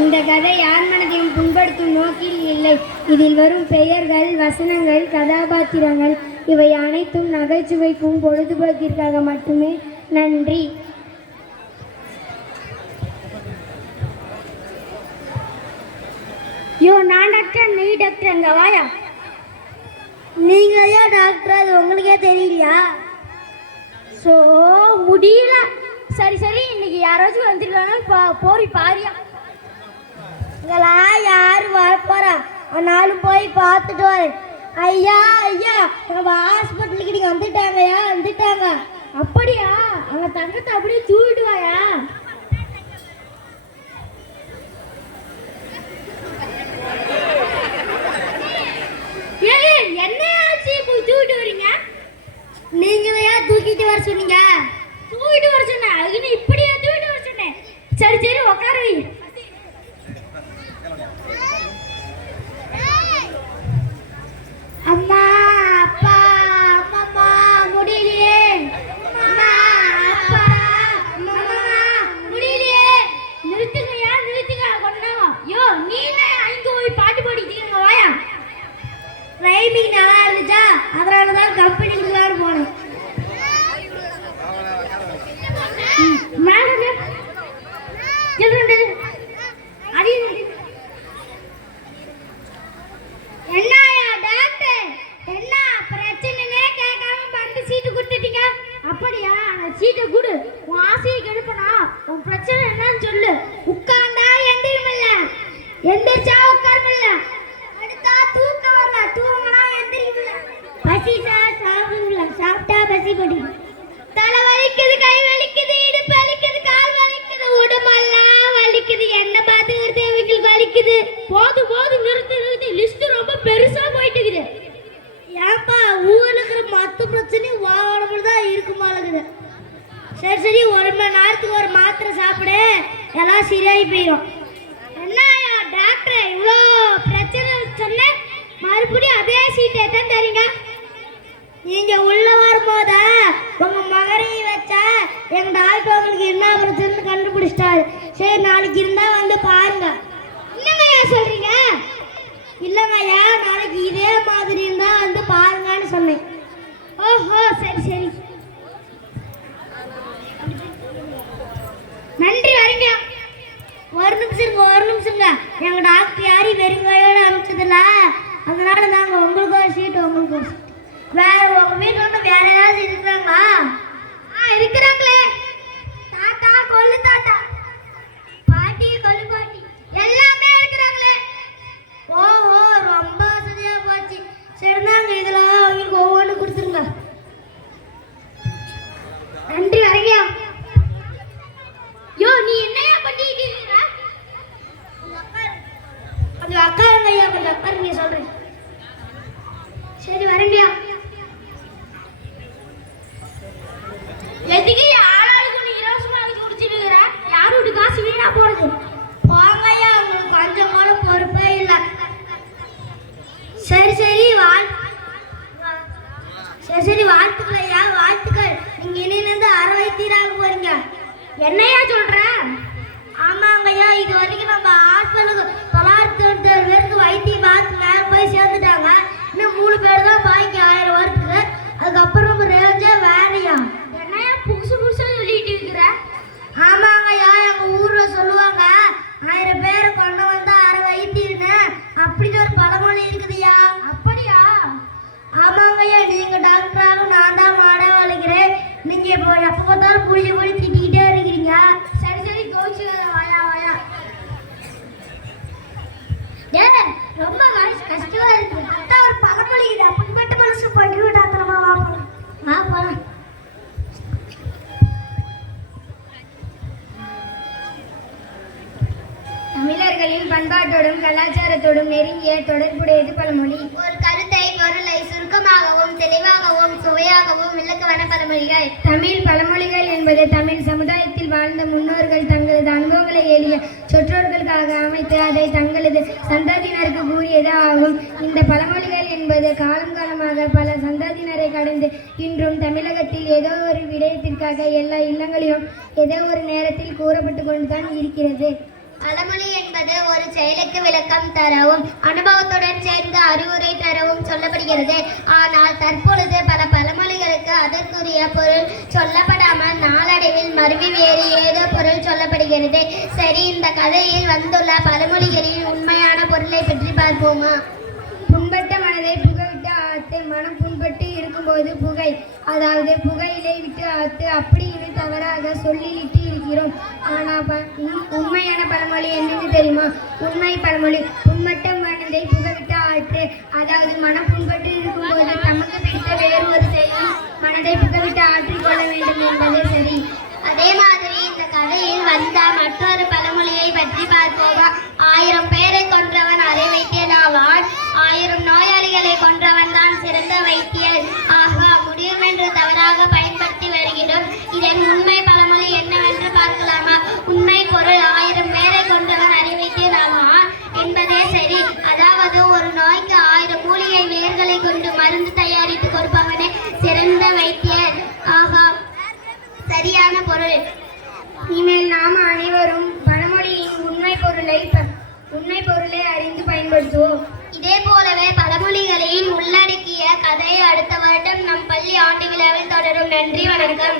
இந்த கதை யார் மனதையும் புண்படுத்தும் நோக்கில் இல்லை. இதில் வரும் பெயர்கள், வசனங்கள், கதாபாத்திரங்கள் இவை அனைத்தும் நகைச்சுவைக்கும் பொழுதுபோக்கிற்காக மட்டுமே. நன்றி. யோ, நான் டாக்டர், நீ டாக்டர், அங்க வாயா. நீங்க ஏன் டாக்டர்? அது உங்களுக்கே தெரியலையா? ஸோ முடியல. சரி சரி, இன்னைக்கு யாராச்சும் வந்துருக்காங்க போய் பாரியா. இதெல்லாம் யாரு வரப்போறா? ஆனாலும் போய் பார்த்துட்டு வரேன். ஐயா ஐயா, நம்ம ஹாஸ்பிட்டலுக்கு நீங்க வந்துட்டாங்கயா? வந்துட்டாங்க. அப்படியா? அவங்க தங்கத்தை அப்படியே தூக்கிட்டு வாயா. என்னையாச்சு தூக்கிட்டு வரீங்க? நீங்க ஏன் தூக்கிட்டு வர சொன்னீங்க? தூக்கிட்டு வர சொன்னேன், அதுன்னு இப்படியா தூக்கிட்டு வர சொன்னேன். சரி சரி, உட்காருவி. அம்மா அப்பா, அம்மா முடியலையே. அம்மா அப்பா, அம்மா முடியலையே. நிறுத்துங்கயா, நிறுத்துங்க. கொண்டாங்க. யோ, நீனே அங்க போய் பாட்டு பாடிட்டீங்க, வாயா. ரைமிங் நல்லா இருந்துச்சா? அதனால தான் கம்பெனிக்கு போனேன். என்னையா டாக்டர், என்ன பிரச்சனைனே கேட்காம வந்து சீட்டு கொடுத்துட்டீங்க? அப்படியா? அந்த சீட்டை கொடு. உன் ஆசையை கெடுப்பனா? உன் பிரச்சனை என்னன்னு சொல்லு. உட்கார்ந்தா எந்திரிமில்ல, எந்திரிச்சா உட்கார்மில்ல, அடுத்தா தூக்க வரல, தூங்கினா எந்திரிமில்ல, பசிச்சா சாப்பிடல, சாப்பிட்டா பசி படிக்கும், தலை வலிக்குது, கை வலிக்குது, இடுப்பு வலிக்குது, கால் வலிக்குது, உடம்பெல்லாம் வலிக்குது, என்ன பார்த்துக்கிறது எங்களுக்கு வலிக்குது. போதும் போதும், நிறுத்து நிறுத்து. லிஸ்ட் ரொம்ப பெருசா போயிட்டு இருக்குது. ஏன்பா ஊர்ல இருக்கிற மொத்த பிரச்சனையும் உடம்புல தான் இருக்குமாளுக்குது. சரி சரி, 1 மணி நேரத்துக்கு ஒரு மாத்திரை சாப்பிடு, எல்லாம் சரியாகி போயிடும். என்னையா டாக்டர், இவ்வளோ பிரச்சனை சொன்ன மறுபடியும் அதே சீட்டை தான் தரீங்க? நீங்க உள்ள வரும்போத உங்க மகரையும் வச்சா எங்க டாக்டர் உங்களுக்கு என்ன பிரச்சனை கண்டுபிடிச்சிட்டாரு. சரி, நாளைக்கு இருந்தா வந்து பாருங்க. என்னங்கய்யா சொல்றீங்க? இல்லைங்கய்யா, நாளைக்கு இதே மாதிரி இருந்தா வந்து பாருங்கன்னு சொன்னேன். ஓஹோ, சரி சரி. நன்றி, வரீங்க. ஒரு நிமிஷங்க. எங்க டாக்டர் யாரையும் வெறுங்கையோட அனுப்பிச்சதில்ல, அதனால நாங்க உங்களுக்கு ஒரு சீட்டு, உங்களுக்கு ஒரு சீட்டு. வேற உங்க வீட்டுல வந்து வேற ஏதாவது இருக்கிறாங்களா? இருக்கிறாங்களே. தாத்தா, கொல்லு தாத்தா, பாட்டி, கொல்லு பாட்டி, எல்லாமே இருக்கிறாங்களே. ஓஹோ, ரொம்ப வசதியா போச்சு. சரி, நாங்க இதுல அவங்களுக்கு ஒவ்வொன்று கொடுத்துருங்க. நன்றி, வரீங்க. யோ, நீ என்னையா பண்ணிட்டு இருக்கிற? கொஞ்சம் அக்காருங்க ஐயா, கொஞ்சம் அக்காருங்க சொல்றேன். சரி, வரீங்களா? எதுக்கு ஆளாளுக்கு நீ இலவசமா குடிச்சிட்டு இருக்கிற? யாரோட காசு வீணா போறது? போங்க ஐயா, உங்களுக்கு கொஞ்சம் கூட பொறுப்பே இல்லை. சரி சரி, சரி வாழ்த்துக்கள் ஐயா, வாழ்த்துக்கள். நீங்க இனியிலிருந்து அரைவைத்தீராக போறீங்க. என்னையா சொல்ற? ஆமாங்க ஐயா, இது வரைக்கும் நம்ம ஹாஸ்பிட்டலுக்கு 997 பேருக்கு வைத்தியம் பார்த்து மேலே போய் சேர்ந்துட்டாங்க. இன்னும் 3 பேர் தான் பாய்க்கு 1000 வருத்துக்கு. அதுக்கப்புறம் நம்ம ரேஞ்சே வேறையா. என்னையா புதுசு புதுசா சொல்லிட்டு இருக்கிற? ஆமாங்க ஐயா, எங்க ஊர்ல சொல்லுவாங்க, 1000 பேரை கொண்டு வந்தா அரை வைத்தியன்னு. அப்படின்னு ஒரு பழமொழி இருக்குதுயா. அப்படியா? ஆமாங்க ஐயா, நீங்க டாக்டராக நான் தான் மாட வலிக்கிறேன். நீங்க இப்போ எப்போ பார்த்தாலும் புளிச்சு போய் திட்டிக்கிட்டே இருக்கிறீங்க. சரி சரி, கோச்சு வாயா வாயா. ரொம்ப மனசு கஷ்டமா இருக்கு. அதான் ஒரு பழமொழி இது, அப்படிப்பட்ட மனசு பண்ணி டாக்டரமா வா போலாம். வா போலாம். தமிழர்களின் பண்பாட்டோடும் கலாச்சாரத்தோடும் நெருங்கிய தொடர்புடையது பழமொழி. ஒரு கருத்தை, பொருளை சுருக்கமாகவும் தெளிவாகவும் சுவையாகவும் விளக்குவன பழமொழிகள். தமிழ் பழமொழிகள் என்பது தமிழ் சமுதாயத்தில் வாழ்ந்த முன்னோர்கள் தங்களது அனுபவங்களை எளிய சொற்றோர்களுக்காக அமைத்து அதை தங்களது சந்ததியினருக்கு கூறியது ஆகும். இந்த பழமொழிகள் என்பது காலம் காலமாக பல சந்ததியினரை கடந்து இன்றும் தமிழகத்தில் ஏதோ ஒரு விடயத்திற்காக எல்லா இல்லங்களிலும் ஏதோ ஒரு நேரத்தில் கூறப்பட்டு கொண்டுதான் இருக்கிறது. பழமொழி என்பது ஒரு செயலுக்கு விளக்கம் தரவும் அனுபவத்துடன் சேர்ந்து அறிவுரை தரவும் சொல்லப்படுகிறது. ஆனால் தற்பொழுது பல பழமொழிகளுக்கு அதற்குரிய பொருள் சொல்லப்படாமல் நாளடைவில் மருவி வேறு ஏதோ பொருள் சொல்லப்படுகிறது. சரி, இந்த கதையில் வந்துள்ள பழமொழிகளின் உண்மையான பொருளை பற்றி பார்ப்போமா? புண்பட்ட மனதை புகைவிட்டு ஆத்து. மனம் புண்பட்டு இருக்கும்போது புகை, அதாவது புகையிலை விட்டு ஆத்து. அப்படி இது தவறாக சொல்லிட்டு இருக்கிறோம். ஆனால் உண்மையான பழமொழி என்னன்னு தெரியுமா? உண்மை பழமொழி புண்பட்ட மனதை புகைவிட்டு ஆற்று. அதாவது மனம் புண்பட்டு இருக்கும்போது தமக்கு பிடித்த வேறு ஒரு செயலில் மனதை புகைவிட்டு ஆற்றிக் கொள்ள வேண்டும் என்பதே சரி. அதே மாதிரி இந்த கதையில் வந்த மற்றொரு பழமொழியை பற்றி பார்ப்போமா? 1000 பேரை கொன்றவன் அரை வைத்தியன் ஆவான், 1000 நோயாளிகளை கொன்றவன் தான் சிறந்த வைத்தியர். ஆகா, முடியும் என்று தவறாக பயன்படுத்தி வருகிறோம். இதன் உண்மை பழமொழி என்னவென்று பார்க்கலாமா? உண்மை பொருள் 1000 பேரை கொன்றவன் அரை வைத்தியன் ஆவான் என்பதே சரி. அதாவது ஒரு நோய்க்கு 1000 மூலிகை வேர்களை கொண்டு மருந்து தயாரித்து கொடுப்பவனே சிறந்த வைத்தியர். ஆகா, சரியான பொருள். இனிமேல் நாம் அனைவரும் பழமொழியின் உண்மை பொருளை அறிந்து பயன்படுத்துவோம். இதே போலவே பழமொழிகளின் உள்ளடக்கிய கதை அடுத்த வருடம் நம் பள்ளி ஆண்டு விழாவில் தொடரும். நன்றி, வணக்கம்.